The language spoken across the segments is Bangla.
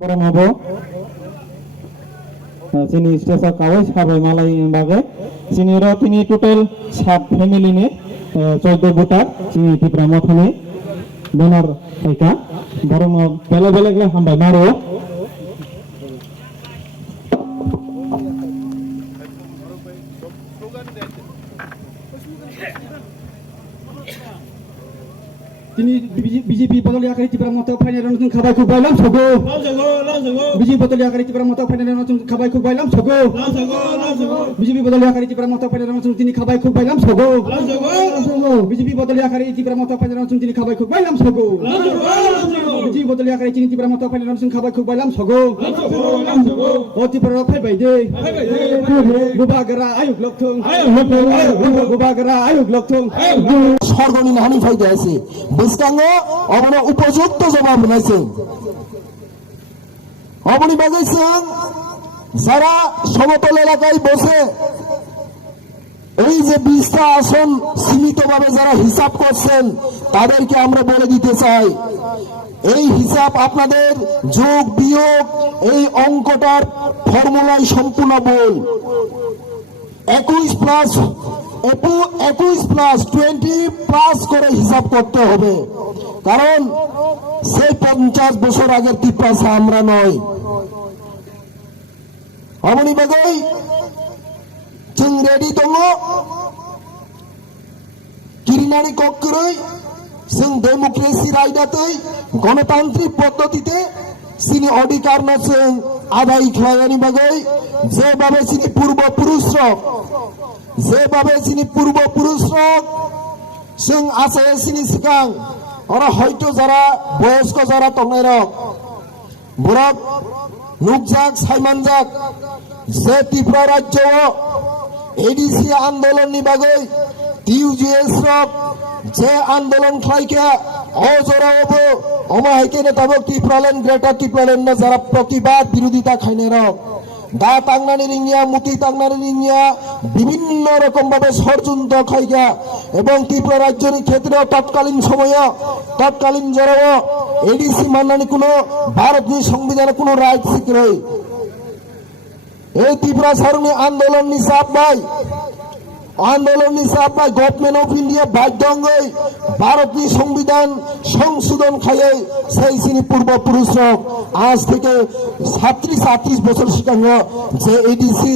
Mabo sini stesa kawai sabai malai bagai sini rotini total 7 family ne 14 buta sini di Pramothane benar mereka baru mau bela-bela lah hambai maro Ini BJP Botol Yakari Cipra Moto Final Nonton Kabai Kuk Bailam Sogo BJP Botol Yakari Cipra Moto Final Nonton Kabai Kuk Bailam Sogo BJP Botol Yakari Cipra Moto Final Nonton Tini Kabai Kuk Bailam Sogo BJP Botol Yakari Cipra Moto Final Nonton Tini Kabai Kuk Bailam Sogo BJP Botol Yakari Cipra Moto Final Nonton Kabai Kuk Bailam Sogo Oti Pro Pai Baide Bubagara Ayuk Lokthong Bubagara Ayuk Lokthong সর্বনিম্ন হানি ফাইদা আছে বিস্তাঙ্গ অবন উপযুক্ত জবাব নাইছেন অবনি বাজাইছেন যারা সমতল এলাকায় বসে এই যে 20টা আসন সীমিতভাবে যারা হিসাব করছেন তাদেরকে আমরা বলে দিতে চাই এই হিসাব আপনাদের যোগ বিয়োগ এই অঙ্কটার ফর্মুলায় সম্পূর্ণ ভুল 21 প্লাস 20 প্লাস করে হিসাব করতে হবে কারণ সেই 50 বছর আগের তিপ্রাসা আমরা নয় অমনি বাগৈ जों रेडी दङ किरिनानि कक्करै जों डेमोक्रेसि रायदातै गणतान्त्रिक पद्धतिते सिनि अधिकारना जों आदाय खालामनायनि बागै जेभाबे सिनि पूर्वपुरुषरक जों आसे सिनि सिगां अरा हयतो जारा बयस्क जारा तंनायरक बरक नुकजाक सायमानजाक जे त्रिपुरा राज्य एडीसी आंदोलन बागै टीयूजीएस जे आंदोलन खालायखा अजरावबो अमाहायके नेताबो त्रिपुरालेण्ड ग्रेटार त्रिपुरालेण्ड जरा प्रतिबाद विरोधिता खायनायरक दा तांनानै रिंगिया मुति तांनानै रिंगिया विभिन्न रकम भावे षড়যন্ত্র खायगा एवं त्रिपुरा राज्यनि क्षेत्रे तत्कालीन समय तत्कालीन जरा एडीसी माननानै कोनो भारतनि संविधाने कोनो राइट सिक्रै এই ত্রিপুরা সারণী আন্দোলননি চাপবাই গভর্নমেন্ট অফ ইন্ডিয়া বাধ্যঙ্গই ভারতনি সংবিধান সংশোধন খাইয়ে সেই সিনি পূর্বপুরুষরক আজ থেকে 37 বছর সিগাং যে এডিসি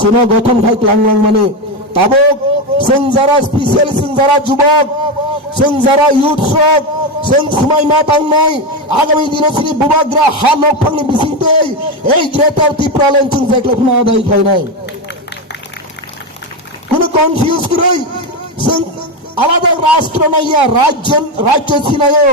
জন গঠন খাইলাং মানে তাবক जों যারা স্পেশাল जों যারা যুবক जों যারা ইউথরক जों समायमा थांनाय आगामी दिनाव सिनि बुबाग्रा हा नकफांनि बिसिंतै এই ग्रेटार त्रिपुरालेण्ड जों जेख्लायफिना आदाय खायनाय কোনো কনফিউজ কरै जों आलादा राष्ट्र नाया राज्य सिनायो